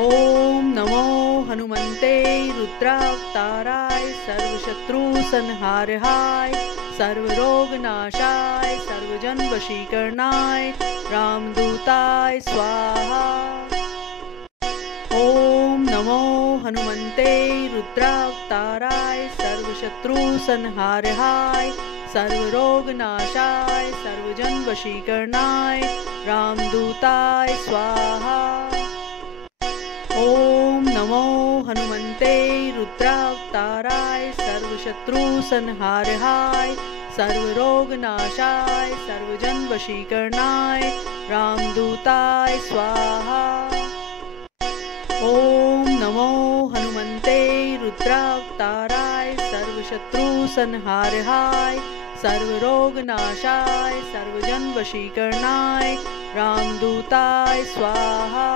ओम नमो हनुमते रुद्रावताराय सर्वशत्रुसंहाराय सर्वरोगनाशाय सर्वजन वशीकरणाय रामदूताय स्वाहा। ओम नमो हनुमते रुद्रावताराय सर्वशत्रुसंहाराय सर्वरोगनाशाय सर्वजन वशीकरणाय रामदूताय स्वाहा। ओम नमो हनुमते रुद्रावताराय सर्वशत्रुसंहाराय सर्वरोगनाशाय सर्वजन वशीकरणाय रामदूताय स्वाहा। ओम नमो हनुमते रुद्रावताराय सर्वशत्रुसंहाराय सर्वरोगनाशाय सर्वजन वशीकरणाय रामदूताय स्वाहा।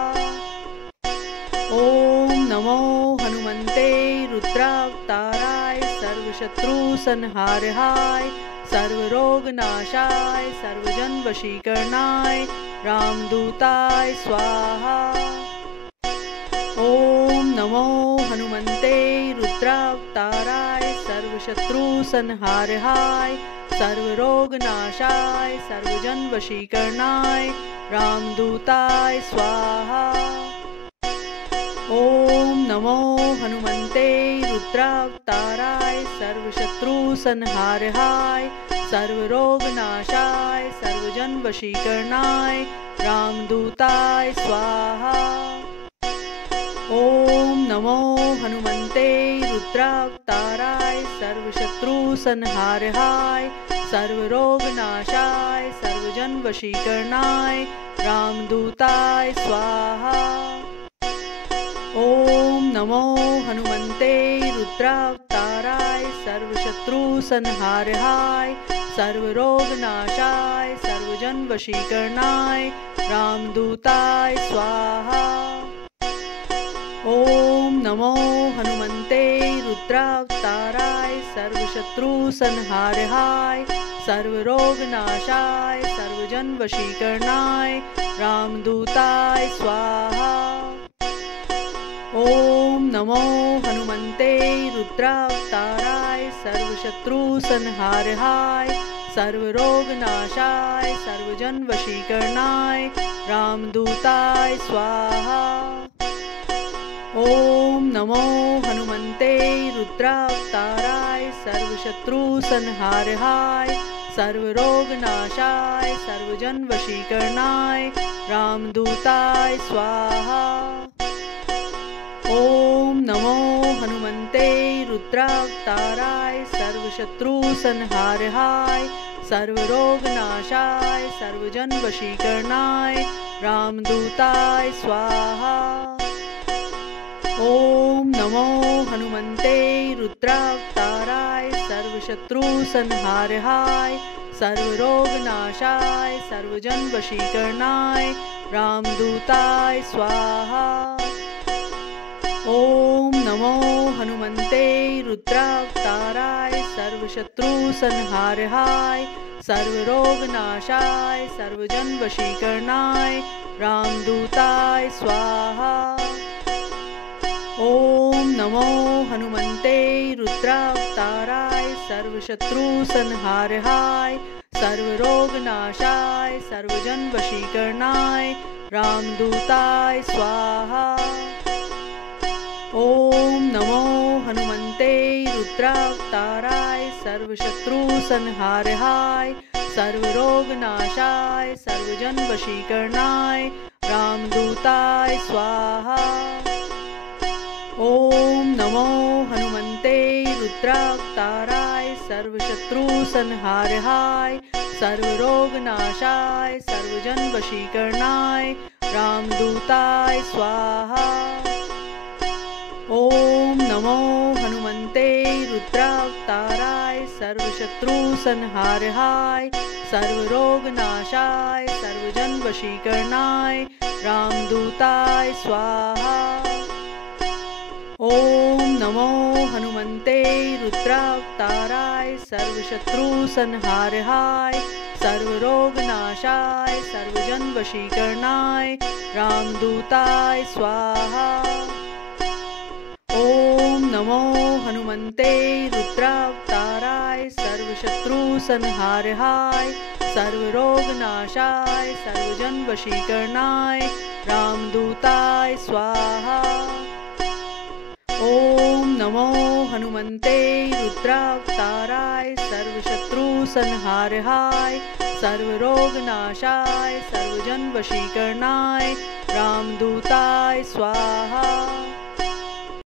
ओम नमो हनुमते रुद्रावताराय सर्वशत्रुसंहाराय सर्वरोगनाशाय सर्वजन वशीकरणाय रामदूताय स्वाहा। ओम नमो हनुमते रुद्रावताराय सर्वशत्रुसंहाराय सर्वरोगनाशाय सर्वजन वशीकरणाय रामदूताय स्वाहा। ओम नमो हनुमते रुद्रावताराय सर्वशत्रुसंहाराय सर्वरोगनाशाय सर्वजन वशीकरणाय रामदूताय स्वाहा। ओम नमो हनुमते रुद्रावताराय सर्वशत्रुसंहाराय सर्वरोगनाशाय सर्वजन वशीकरणाय रामदूताय स्वाहा। ओम नमो हनुमते रुद्रावताराय सर्वशत्रुसंहाराय सर्वरोगनाशाय सर्वजन वशीकरणाय रामदूताय स्वाहा। ओम नमो हनुमते रुद्रावताराय सर्वशत्रुसंहाराय सर्वरोगनाशाय सर्वजन वशीकरणाय रामदूताय स्वाहा। ओम नमो हनुमते रुद्रावताराय सर्वशत्रुसंहाराय सर्वरोगनाशाय सर्वजन वशीकरणाय रामदूताय स्वाहा। ओम नमो हनुमते रुद्रावताराय सर्वशत्रुसंहाराय सर्वरोगनाशाय सर्वजन वशीकरणाय रामदूताय स्वाहा। ओम नमो हनुमते रुद्रावताराय सर्वशत्रुसंहाराय सर्वरोगनाशाय सर्वजन वशीकरणाय रामदूताय स्वाहा। ओम नमो हनुमते रुद्रावताराय सर्वशत्रुसंहाराय सर्वरोगनाशाय सर्वजन वशीकरणाय रामदूताय स्वाहा। ओम नमो हनुमते रुद्रावताराय सर्वशत्रुसंहाराय सर्वरोगनाशाय सर्वजन वशीकरणाय रामदूताय स्वाहा। ओम नमो हनुमते रुद्रावताराय सर्वशत्रुसंहाराय सर्वरोगनाशाय सर्वजन वशीकरणाय रामदूताय स्वाहा। ओम नमो हनुमते रुद्रावताराय सर्वशत्रुसंहाराय सर्वरोगनाशाय सर्वजन वशीकरणाय रामदूताय स्वाहा। ओम नमो हनुमते रुद्रावताराय सर्वशत्रुसंहाराय सर्वरोगनाशाय सर्वजन वशीकरणाय रामदूताय स्वाहा। ओम नमो हनुमते रुद्रावताराय सर्वशत्रुसंहाराय सर्वरोगनाशाय सर्वजन वशीकरणाय रामदूताय स्वाहा। ओम नमो हनुमते रुद्रावताराय सर्वशत्रुसंहाराय सर्वरोगनाशाय सर्वजन वशीकरणाय रामदूताय स्वाहा। ओम नमो हनुमते रुद्रावताराय सर्वशत्रु संहाराय सर्वरोगनाशाय सर्वजन वशीकरणाय रामदूताय स्वाहा। ओम नमो हनुमते रुद्रावताराय सर्वशत्रु संहाराय सर्वरोगनाशाय सर्वजन वशीकरणाय रामदूताय स्वाहा।